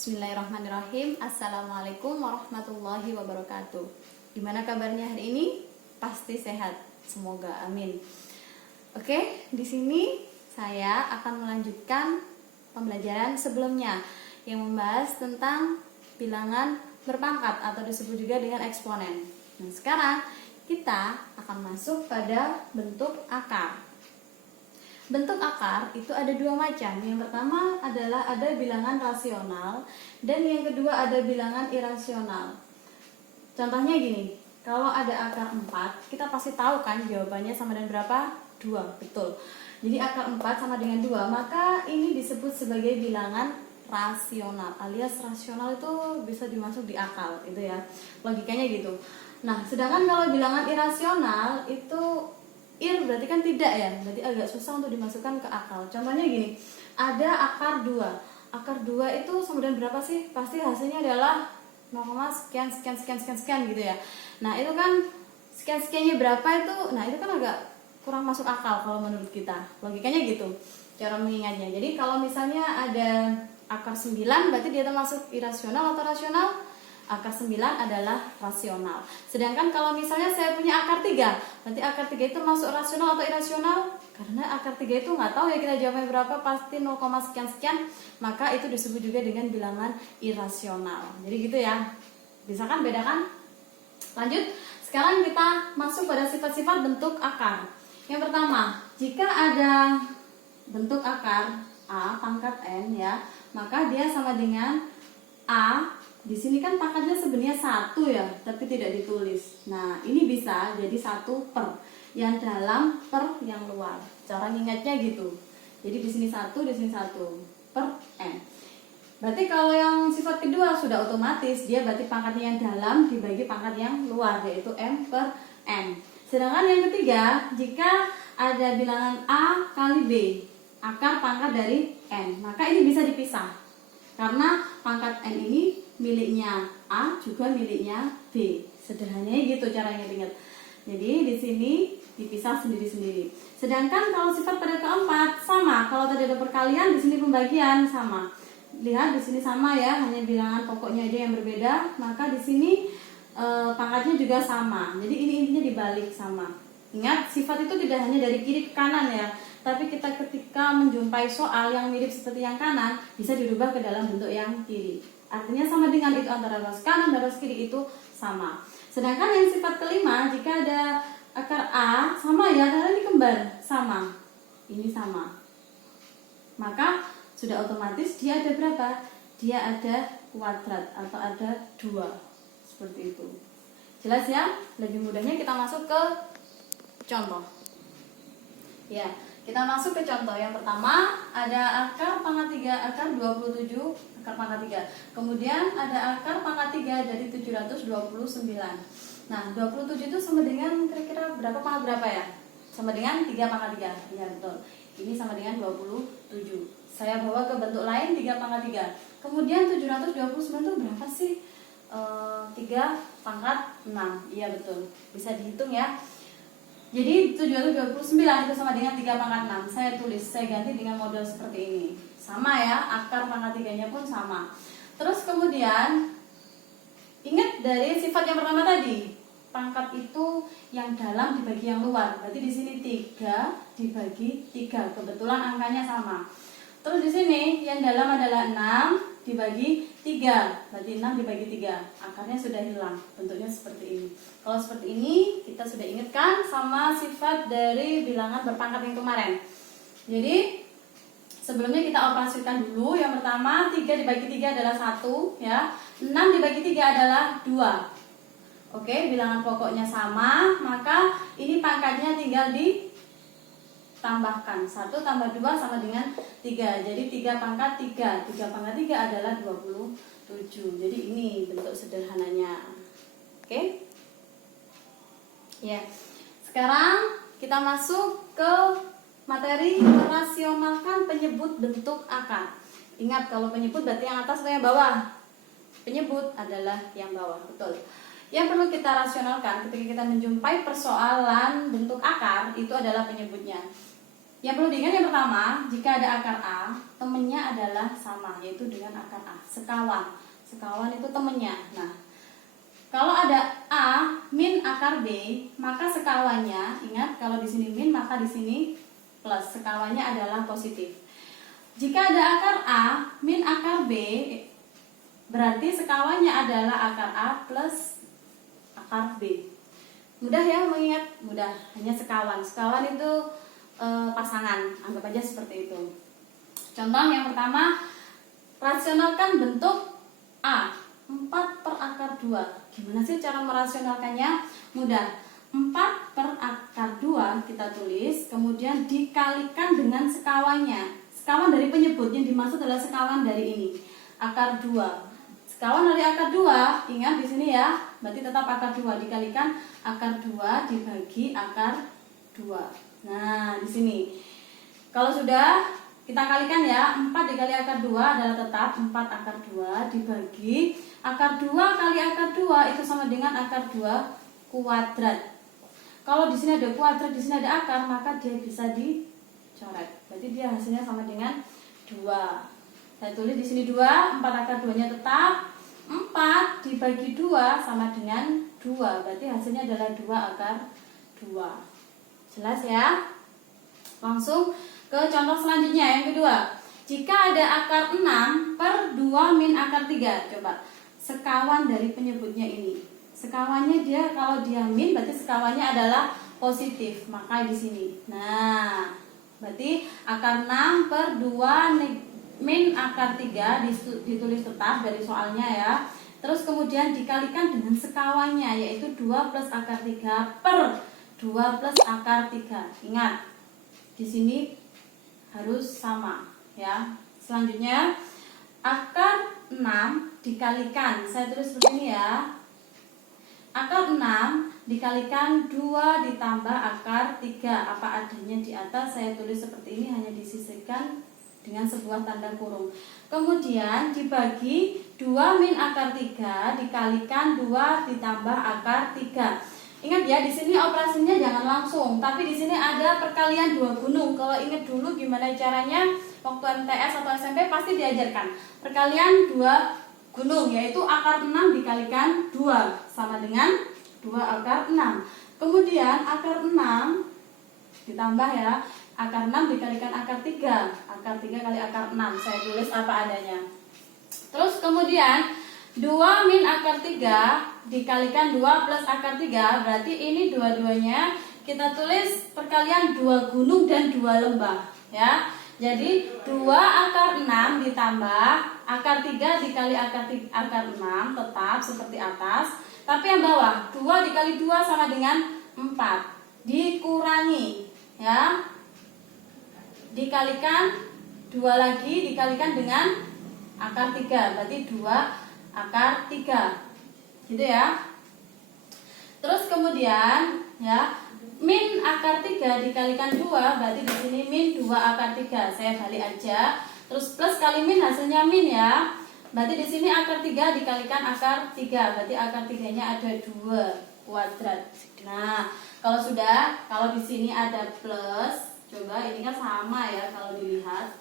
Bismillahirrahmanirrahim. Assalamualaikum warahmatullahi wabarakatuh. Gimana kabarnya hari ini? Pasti sehat. Semoga amin. Oke, di sini saya akan melanjutkan pembelajaran sebelumnya yang membahas tentang bilangan berpangkat atau disebut juga dengan eksponen. Nah, sekarang kita akan masuk pada bentuk akar. Bentuk akar itu ada dua macam. Yang pertama adalah ada bilangan rasional dan yang kedua ada bilangan irasional. Contohnya gini, kalau ada akar 4, kita pasti tahu kan jawabannya sama dengan berapa? 2, betul. Jadi akar 4 sama dengan 2, maka ini disebut sebagai bilangan rasional, alias rasional itu bisa dimasuk di akal, itu ya. Logikanya gitu. Nah, sedangkan kalau bilangan irasional itu berarti kan tidak ya, berarti agak susah untuk dimasukkan ke akal. Contohnya gini, ada akar 2. Akar 2 itu sama dengan berapa sih? Pasti hasilnya adalah 0, sekian gitu ya. Nah, itu kan sekian-sekiannya berapa itu? Nah, itu kan agak kurang masuk akal kalau menurut kita. Logikanya gitu, cara mengingatnya. Jadi kalau misalnya ada akar 9, berarti dia termasuk irasional atau rasional? Akar 9 adalah rasional. Sedangkan kalau misalnya saya punya akar 3, berarti akar 3 itu masuk rasional atau irasional? Karena akar 3 itu nggak tahu ya kita jawabnya berapa, pasti 0, sekian, maka itu disebut juga dengan bilangan irasional. Jadi gitu ya. Bisa kan bedakan? Lanjut. Sekarang kita masuk pada sifat-sifat bentuk akar. Yang pertama, jika ada bentuk akar A pangkat N ya, maka dia sama dengan A. Di sini kan pangkatnya sebenarnya 1 ya, tapi tidak ditulis. Nah, ini bisa jadi 1 per yang dalam per yang luar. Cara ngingatnya gitu. Jadi di sini 1, di sini 1 per N. Berarti kalau yang sifat kedua sudah otomatis dia berarti pangkatnya yang dalam dibagi pangkat yang luar, yaitu M per N. Sedangkan yang ketiga, jika ada bilangan A kali B, akar pangkat dari N, maka ini bisa dipisah. Karena pangkat N ini miliknya A juga miliknya B. Sederhananya gitu cara ingat-ingat. Jadi di sini dipisah sendiri-sendiri. Sedangkan kalau sifat pada keempat sama. Kalau tadi ada perkalian, di sini pembagian sama. Lihat di sini sama ya, hanya bilangan pokoknya aja yang berbeda. Maka di sini pangkatnya juga sama. Jadi ini intinya dibalik sama. Ingat, sifat itu tidak hanya dari kiri ke kanan ya, tapi kita ketika menjumpai soal yang mirip seperti yang kanan, bisa dirubah ke dalam bentuk yang kiri. Artinya sama dengan itu, antara ruas kanan dan ruas kiri itu sama. Sedangkan yang sifat kelima, jika ada akar A, sama ya, karena ini kembar, sama. Ini sama. Maka sudah otomatis dia ada berapa? Dia ada kuadrat atau ada 2. Seperti itu. Jelas ya? Lebih mudahnya kita masuk ke contoh. Ya, kita masuk ke contoh. Yang pertama ada akar pangkat 3, akar 27, akar pangkat 3. Kemudian ada akar pangkat 3 dari 729. Nah, 27 itu sama dengan kira-kira berapa pangkat berapa ya? Sama dengan 3 pangkat 3. Iya, betul. Ini sama dengan 27. Saya bawa ke bentuk lain 3 pangkat 3. Kemudian 729 itu berapa sih? 3 pangkat 6. Iya, betul. Bisa dihitung ya. Jadi 729 itu sama dengan 3 pangkat 6. Saya tulis, saya ganti dengan model seperti ini. Sama ya, akar pangkat 3-nya pun sama. Terus kemudian ingat dari sifat yang pertama tadi, pangkat itu yang dalam dibagi yang luar. Berarti di sini 3 dibagi 3. Kebetulan angkanya sama. Terus di sini yang dalam adalah 6 dibagi 3. Berarti 6 dibagi 3. Akarnya sudah hilang. Bentuknya seperti ini. Kalau seperti ini kita sudah ingatkan sama sifat dari bilangan berpangkat yang kemarin. Jadi sebelumnya kita operasikan dulu. Yang pertama 3 dibagi 3 adalah 1 ya. 6 dibagi 3 adalah 2. Oke, bilangan pokoknya sama, maka ini pangkatnya tinggal ditambahkan. 1 tambah 2 sama dengan 3. Jadi 3 pangkat 3. 3 pangkat 3 adalah 27. Jadi ini bentuk sederhananya. Oke? Ya. Sekarang kita masuk ke materi merasionalkan penyebut bentuk akar. Ingat, kalau penyebut berarti yang atas atau yang bawah? Penyebut adalah yang bawah, betul. Yang perlu kita rasionalkan ketika kita menjumpai persoalan bentuk akar itu adalah penyebutnya. Yang perlu diingat yang pertama, jika ada akar A, temennya adalah adalah sama, yaitu dengan akar A, sekawan. Sekawan itu temennya. Nah, kalau ada A min akar B, maka sekawannya, ingat kalau di sini min maka di sini plus, sekawannya adalah positif. Jika ada akar A min akar B, berarti sekawannya adalah akar A plus akar B. Mudah ya mengingat? Mudah, hanya sekawan. Sekawan itu pasangan, anggap aja seperti itu. Contoh yang pertama, rasionalkan bentuk A 4 per akar 2. Gimana sih cara merasionalkannya? Mudah. 4 per akar 2 kita tulis, kemudian dikalikan dengan sekawannya. Sekawan dari penyebut, yang dimaksud adalah sekawan dari ini, akar 2. Sekawan dari akar 2, ingat di sini ya, berarti tetap akar 2 dikalikan akar 2 dibagi akar 2. Nah, di sini. Kalau sudah kita kalikan ya, 4 dikali akar 2 adalah tetap 4 akar 2 dibagi akar 2 kali akar 2 itu sama dengan akar 2 kuadrat. Kalau di sini ada kuadrat, di sini ada akar, maka dia bisa dicoret. Berarti dia hasilnya sama dengan 2. Saya tulis di sini 2, 4 akar 2-nya tetap 4 dibagi 2 sama dengan 2. Berarti hasilnya adalah 2 akar 2. Jelas ya? Langsung ke contoh selanjutnya yang kedua. Jika ada akar 6 per 2 min akar 3. Coba, sekawan dari penyebutnya ini. Sekawannya dia, kalau dia min berarti sekawannya adalah positif, maka di sini. Nah, berarti akar 6 per 2 min akar 3 ditulis tetap dari soalnya ya. Terus kemudian dikalikan dengan sekawannya, yaitu 2 plus akar 3 per 2 plus akar 3. Ingat, di sini harus sama ya. Selanjutnya akar 6 dikalikan, saya tulis seperti ini ya. Akar 6 dikalikan 2 ditambah akar 3. Apa adanya di atas saya tulis seperti ini, hanya disisihkan dengan sebuah tanda kurung. Kemudian dibagi 2 min akar 3 dikalikan 2 ditambah akar 3. Ingat ya, di sini operasinya jangan langsung, tapi di sini ada perkalian 2 gunung. Kalau ingat dulu gimana caranya waktu MTS atau SMP pasti diajarkan perkalian 2 gunung, yaitu akar 6 dikalikan 2 sama dengan 2 akar 6. Kemudian akar 6 ditambah ya, akar 6 dikalikan akar 3. Akar 3 kali akar 6, saya tulis apa adanya. Terus kemudian 2 min akar 3 dikalikan 2 plus akar 3, berarti ini dua-duanya kita tulis perkalian 2 gunung dan 2 lembah ya. Jadi 2 akar 6 ditambah akar 3 dikali akar 6 tetap seperti atas, tapi yang bawah 2 dikali 2 sama dengan 4 dikurangi ya, dikalikan 2 lagi dikalikan dengan akar 3, berarti 2 akar 3 gitu ya. Terus kemudian ya, min akar 3 dikalikan 2 berarti di sini min 2 akar 3. Saya balik aja. Terus plus kali min hasilnya min ya. Berarti di sini akar 3 dikalikan akar 3. Berarti akar 3-nya ada 2 kuadrat. Nah, kalau di sini ada plus, coba ini kan sama ya kalau dilihat.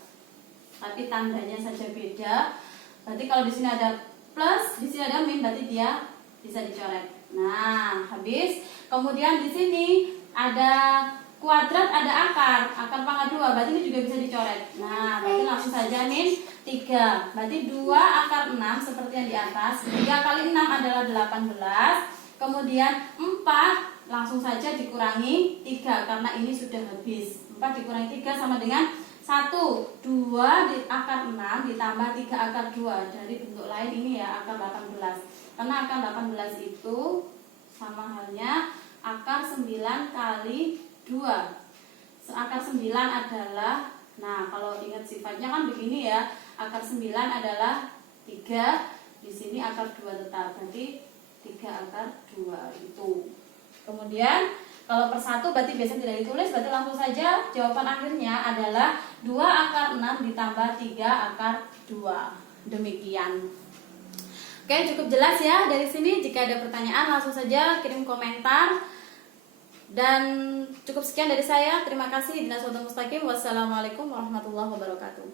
Tapi tandanya saja beda. Berarti kalau di sini ada plus, di sini ada min, berarti dia bisa dicoret. Nah, habis. Kemudian di sini ada kuadrat, ada akar pangkat 2, berarti ini juga bisa dicoret. Nah, berarti langsung saja min 3. Berarti 2 akar 6 seperti yang di atas. 3 kali 6 adalah 18. Kemudian 4 langsung saja dikurangi 3 karena ini sudah habis. 4 dikurangi 3 sama dengan 1, 2 di akar 6 ditambah 3 akar 2. Dari bentuk lain ini ya, akar 18. Karena akar 18 itu sama halnya akar 9 kali 2. Akar 9 adalah, nah kalau ingat sifatnya kan begini ya, akar 9 adalah 3, di sini akar 2 tetap, berarti 3 akar 2 itu. Kemudian kalau per 1 berarti biasanya tidak ditulis, berarti langsung saja jawaban akhirnya adalah 2 akar 6 ditambah 3 akar 2. Demikian. Oke, cukup jelas ya dari sini. Jika ada pertanyaan langsung saja kirim komentar. Dan cukup sekian dari saya. Terima kasih. Wassalamualaikum warahmatullahi wabarakatuh.